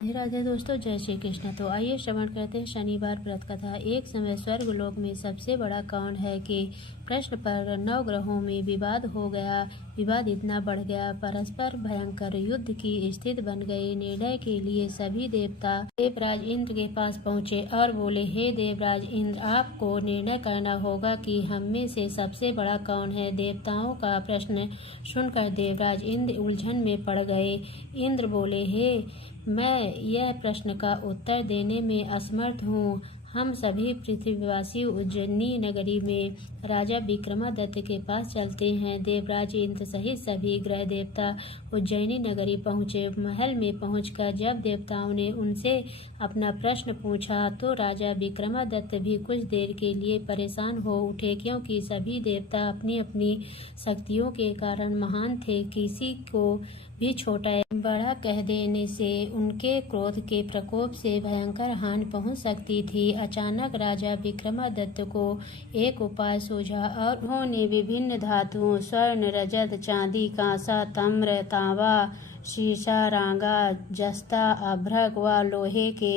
राधे राधे दोस्तों, जय श्री कृष्ण। तो आइए श्रवण करते हैं शनिवार व्रत कथा। एक समय स्वर्ग लोक में सबसे बड़ा कौन है कि प्रश्न पर 9 ग्रहों में विवाद हो गया। विवाद इतना बढ़ गया, परस्पर भयंकर युद्ध की स्थिति बन गई। निर्णय के लिए सभी देवता देवराज इंद्र के पास पहुँचे और बोले, हे देवराज इंद्र, आपको निर्णय करना होगा कि हम में से सबसे बड़ा कौन है। देवताओं का प्रश्न सुनकर देवराज इंद्र उलझन में पड़ गए। इंद्र बोले, हे मैं यह प्रश्न का उत्तर देने में असमर्थ हूँ। हम सभी पृथ्वीवासी उज्जैनी नगरी में राजा विक्रमादित्य के पास चलते हैं। देवराज इंद्र सहित सभी ग्रह देवता उज्जैनी नगरी पहुँचे। महल में पहुंचकर जब देवताओं ने उनसे अपना प्रश्न पूछा तो राजा विक्रमादित्य भी कुछ देर के लिए परेशान हो उठे, क्योंकि सभी देवता अपनी अपनी शक्तियों के कारण महान थे। किसी को भी छोटा बड़ा कह देने से उनके क्रोध के प्रकोप से भयंकर हानि पहुंच सकती थी। अचानक राजा विक्रमादित्य को एक उपाय सूझा और उन्होंने विभिन्न धातुओं स्वर्ण, रजत, चांदी, कांसा, ताम्र, तांबा, शीशा, रांगा, जस्ता, अभ्रक व लोहे के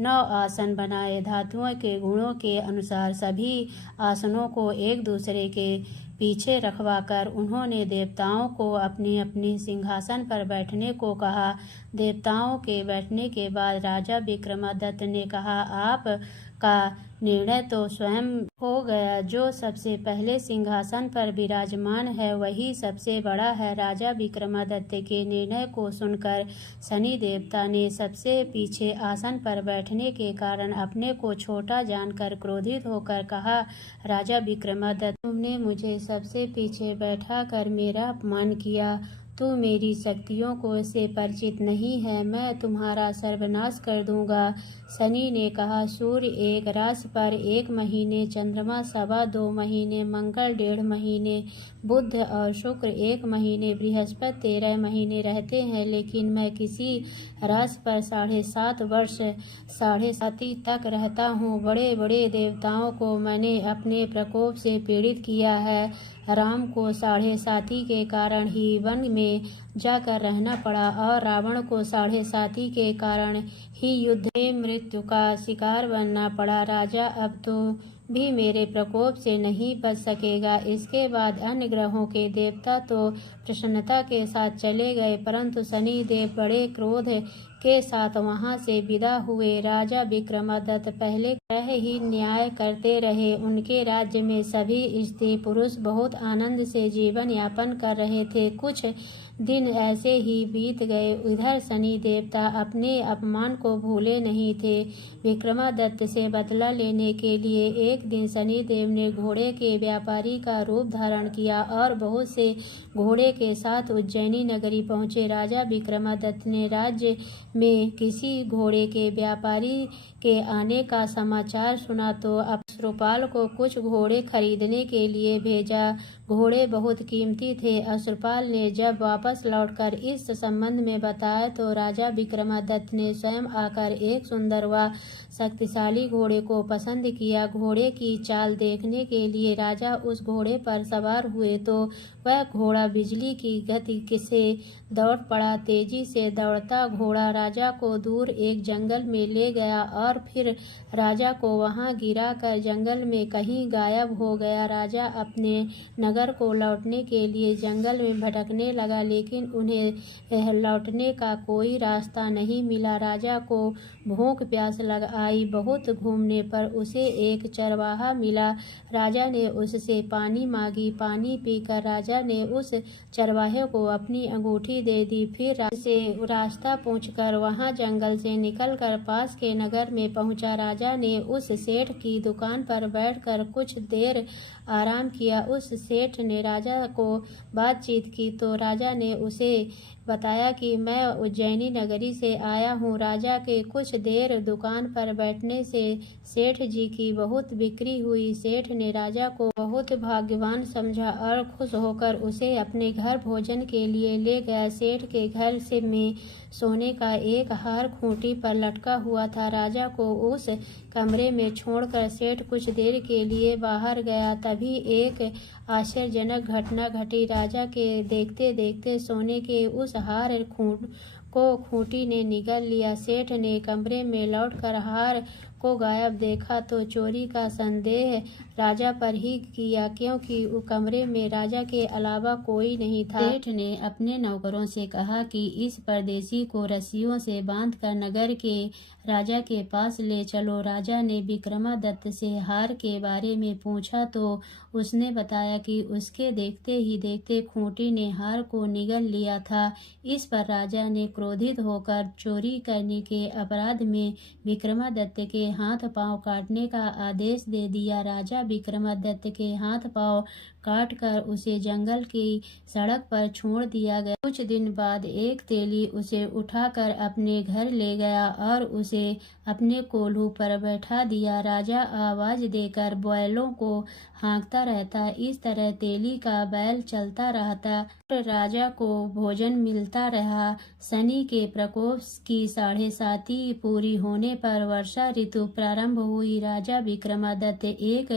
9 आसन बनाए। धातुओं के गुणों के अनुसार सभी आसनों को एक दूसरे के पीछे रखवाकर उन्होंने देवताओं को अपने अपने सिंहासन पर बैठने को कहा। देवताओं के बैठने के बाद राजा विक्रमादित्य ने कहा, आप का निर्णय तो स्वयं हो गया। जो सबसे पहले सिंहासन पर विराजमान है वही सबसे बड़ा है। राजा विक्रमादित्य के निर्णय को सुनकर शनि देवता ने सबसे पीछे आसन पर बैठने के कारण अपने को छोटा जानकर क्रोधित होकर कहा, राजा विक्रमादित्य, तुमने मुझे सबसे पीछे बैठा कर मेरा अपमान किया। तू मेरी शक्तियों को से परिचित नहीं है, मैं तुम्हारा सर्वनाश कर दूंगा। शनि ने कहा, सूर्य 1 राशि पर 1 महीने, चंद्रमा 2.25 महीने, मंगल 1.5 महीने, बुध और शुक्र 1 महीने, बृहस्पति 13 महीने रहते हैं, लेकिन मैं किसी राशि पर 7.5 वर्ष 7.5 तक रहता हूँ। बड़े बड़े देवताओं को मैंने अपने प्रकोप से पीड़ित किया है। राम को 7.5 के कारण ही वन में जाकर रहना पड़ा और रावण को 7.5 के कारण ही युद्ध में मृत्यु का शिकार बनना पड़ा। राजा, अब तो भी मेरे प्रकोप से नहीं बच सकेगा। इसके बाद अन्य ग्रहों के देवता तो प्रसन्नता के साथ चले गए, परंतु शनि देव बड़े क्रोध के साथ वहां से विदा हुए। राजा विक्रमादित्य पहले तरह ही न्याय करते रहे। उनके राज्य में सभी स्त्री पुरुष बहुत आनंद से जीवन यापन कर रहे थे। कुछ दिन ऐसे ही बीत गए। इधर शनि देवता अपने अपमान को भूले नहीं थे। विक्रमादित्य से बदला लेने के लिए एक दिन शनि देव ने घोड़े के व्यापारी का रूप धारण किया और बहुत से घोड़े के साथ उज्जैनी नगरी पहुँचे। राजा विक्रमादित्य ने राज्य में किसी घोड़े के व्यापारी के आने का समाचार सुना तो अश्रुपाल को कुछ घोड़े खरीदने के लिए भेजा। घोड़े बहुत कीमती थे। अश्रुपाल ने जब वापस लौटकर इस संबंध में बताया तो राजा विक्रमादित्य ने स्वयं आकर एक सुंदर व शक्तिशाली घोड़े को पसंद किया। घोड़े की चाल देखने के लिए राजा उस घोड़े पर सवार हुए तो वह घोड़ा बिजली की गति से दौड़ पड़ा। तेजी से दौड़ता घोड़ा राजा को दूर एक जंगल में ले गया और फिर राजा को वहां गिरा कर जंगल में कहीं गायब हो गया। राजा अपने नगर को लौटने के लिए जंगल में भटकने लगा, लेकिन उन्हें लौटने का कोई रास्ता नहीं मिला। राजा को भूख प्यास लग आई। बहुत घूमने पर उसे एक चरवाहा मिला। राजा ने उससे पानी मांगी। पानी पीकर राजा ने उस चरवाहे को अपनी अंगूठी दे दी। फिर से रास्ता पूछकर वहां जंगल से निकलकर पास के नगर में पहुंचा। राजा ने उस सेठ की दुकान पर बैठकर कुछ देर आराम किया। उस सेठ ने राजा को बातचीत की तो राजा ने उसे बताया कि मैं उज्जैनी नगरी से आया हूँ। राजा के कुछ देर दुकान पर बैठने से सेठ जी की बहुत बिक्री हुई। सेठ ने राजा को बहुत भाग्यवान समझा और खुश होकर उसे अपने घर भोजन के लिए ले गया। सेठ के घर से में सोने का एक हार खूंटी पर लटका हुआ था। राजा को उस कमरे में छोड़कर सेठ कुछ देर के लिए बाहर गया। तभी एक आश्चर्यजनक घटना घटी। राजा के देखते देखते सोने के उस हार को खूंटी ने निगल लिया। सेठ ने कमरे में लौटकर हार को गायब देखा तो चोरी का संदेह राजा पर ही किया, क्योंकि उस कमरे में राजा के अलावा कोई नहीं था। सेठ ने अपने नौकरों से कहा कि इस परदेसी को रस्सियों से बांधकर नगर के राजा के पास ले चलो। राजा ने विक्रमादित्य से हार के बारे में पूछा तो उसने बताया कि उसके देखते ही देखते खूंटी ने हार को निगल लिया था। इस पर राजा ने क्रोधित होकर चोरी करने के अपराध में विक्रमादित्य के हाथ पांव काटने का आदेश दे दिया। राजा विक्रमादित्य के हाथ पांव काटकर उसे जंगल की सड़क पर छोड़ दिया गया। कुछ दिन बाद एक तेली उसे उठाकर अपने घर ले गया और उसे अपने कोल्हू पर बैठा दिया। राजा आवाज देकर बैलों को हाँकता रहता। इस तरह तेली का बैल चलता रहता। राजा को भोजन मिलता रहा। शनि के प्रकोप की 7.5 पूरी होने पर वर्षा ऋतु प्रारंभ हुई। राजा विक्रमादित्य एक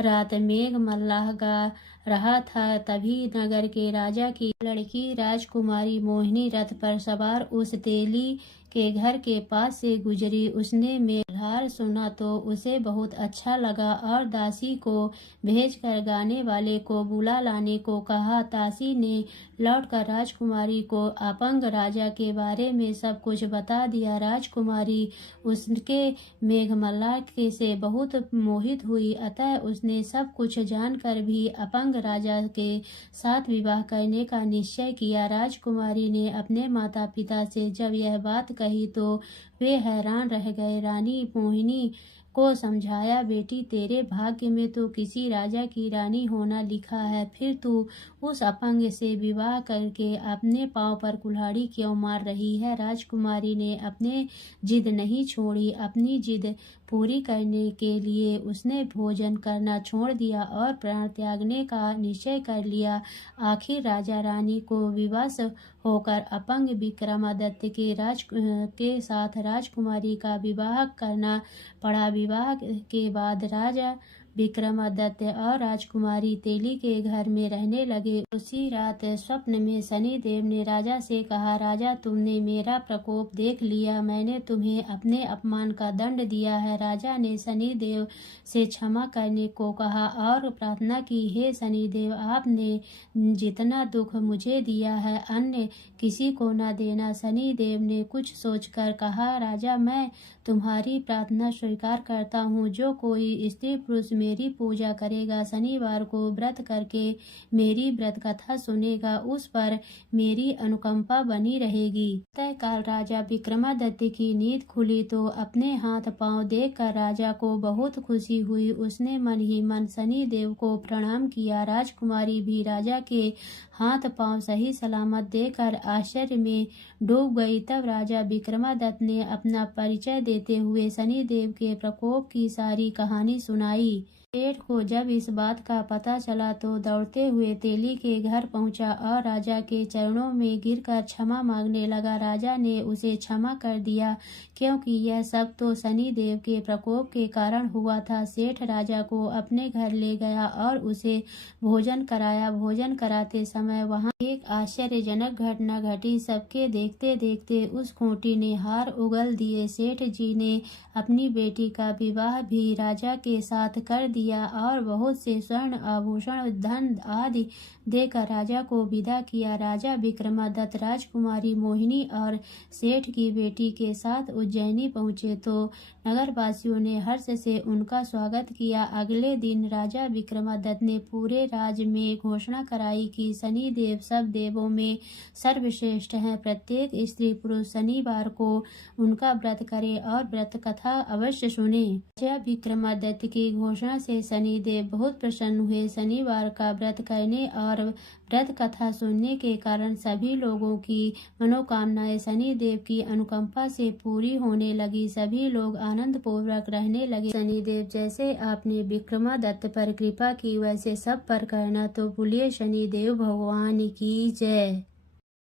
रात मेघ मल्लाह गा रहा था। तभी नगर के राजा की लड़की राजकुमारी मोहिनी रथ पर सवार उस तेली के घर के पास से गुजरी। उसने मेघधार सुना तो उसे बहुत अच्छा लगा और दासी को भेजकर गाने वाले को बुला लाने को कहा। दासी ने लौटकर राजकुमारी को अपंग राजा के बारे में सब कुछ बता दिया। राजकुमारी उसके मेघमल्लाह से बहुत मोहित हुई, अतः उसने सब कुछ जानकर भी अपंग राजा के साथ विवाह करने का निश्चय किया। राजकुमारी ने अपने माता पिता से जब यह बात कही तो वे हैरान रह गए। रानी मोहिनी को समझाया, बेटी तेरे भाग्य में तो किसी राजा की रानी होना लिखा है, फिर तू उस अपंग से विवाह करके अपने पांव पर कुल्हाड़ी क्यों मार रही है। राजकुमारी ने अपने जिद नहीं छोड़ी। अपनी जिद पूरी करने के लिए उसने भोजन करना छोड़ दिया और प्राण त्यागने का निश्चय कर लिया। आखिर राजा रानी को विवश होकर अपंग विक्रमादित्य के साथ राजकुमारी का विवाह करना पड़ा। विवाह के बाद राजा विक्रमादित्य और राजकुमारी तेली के घर में रहने लगे। उसी रात स्वप्न में शनिदेव ने राजा से कहा, राजा तुमने मेरा प्रकोप देख लिया, मैंने तुम्हें अपने अपमान का दंड दिया है। राजा ने शनिदेव से क्षमा करने को कहा और प्रार्थना की, हे शनिदेव आपने जितना दुख मुझे दिया है अन्य किसी को न देना। शनिदेव ने कुछ सोचकर कहा, राजा मैं तुम्हारी प्रार्थना स्वीकार करता हूँ। जो कोई स्त्री पुरुष मेरी पूजा करेगा, शनिवार को व्रत करके मेरी व्रत कथा सुनेगा, उस पर मेरी अनुकंपा बनी रहेगी। तय काल राजा विक्रमादित्य की नींद खुली तो अपने हाथ पांव देखकर राजा को बहुत खुशी हुई। उसने मन ही मन शनिदेव को प्रणाम किया। राजकुमारी भी राजा के हाथ पांव सही सलामत देखकर आश्चर्य में डूब गई। तब राजा विक्रमादित्य ने अपना परिचय देते हुए शनिदेव के प्रकोप की सारी कहानी सुनाई। सेठ को जब इस बात का पता चला तो दौड़ते हुए तेली के घर पहुंचा और राजा के चरणों में गिरकर क्षमा मांगने लगा। राजा ने उसे क्षमा कर दिया, क्योंकि यह सब तो शनिदेव के प्रकोप के कारण हुआ था। सेठ राजा को अपने घर ले गया और उसे भोजन कराया। भोजन कराते समय वहां एक आश्चर्यजनक घटना घटी। सबके देखते देखते उस खूंटी ने हार उगल दिए। सेठ जी ने अपनी बेटी का विवाह भी राजा के साथ कर दिया और बहुत से स्वर्ण आभूषण धन आदि देकर राजा को विदा किया। राजा विक्रमादित्य राजकुमारी मोहिनी और सेठ की बेटी के साथ उज्जैनी पहुँचे तो नगरवासियों ने हर्ष से उनका स्वागत किया। अगले दिन राजा विक्रमादित्य ने पूरे राज्य में घोषणा कराई कि शनिदेव सब देवों में सर्वश्रेष्ठ हैं। प्रत्येक स्त्री पुरुष शनिवार को उनका व्रत करे और व्रत कथा अवश्य सुने। राजा विक्रमादित्य की घोषणा से शनिदेव बहुत प्रसन्न हुए। शनिवार का व्रत करने और व्रत कथा सुनने के कारण सभी लोगों की मनोकामनाएं शनिदेव की अनुकंपा से पूरी होने लगी। सभी लोग आनंद पूर्वक रहने लगे। शनिदेव जैसे आपने विक्रमादित्य पर कृपा की वैसे सब पर करना। तो बोलिए शनिदेव भगवान की जय।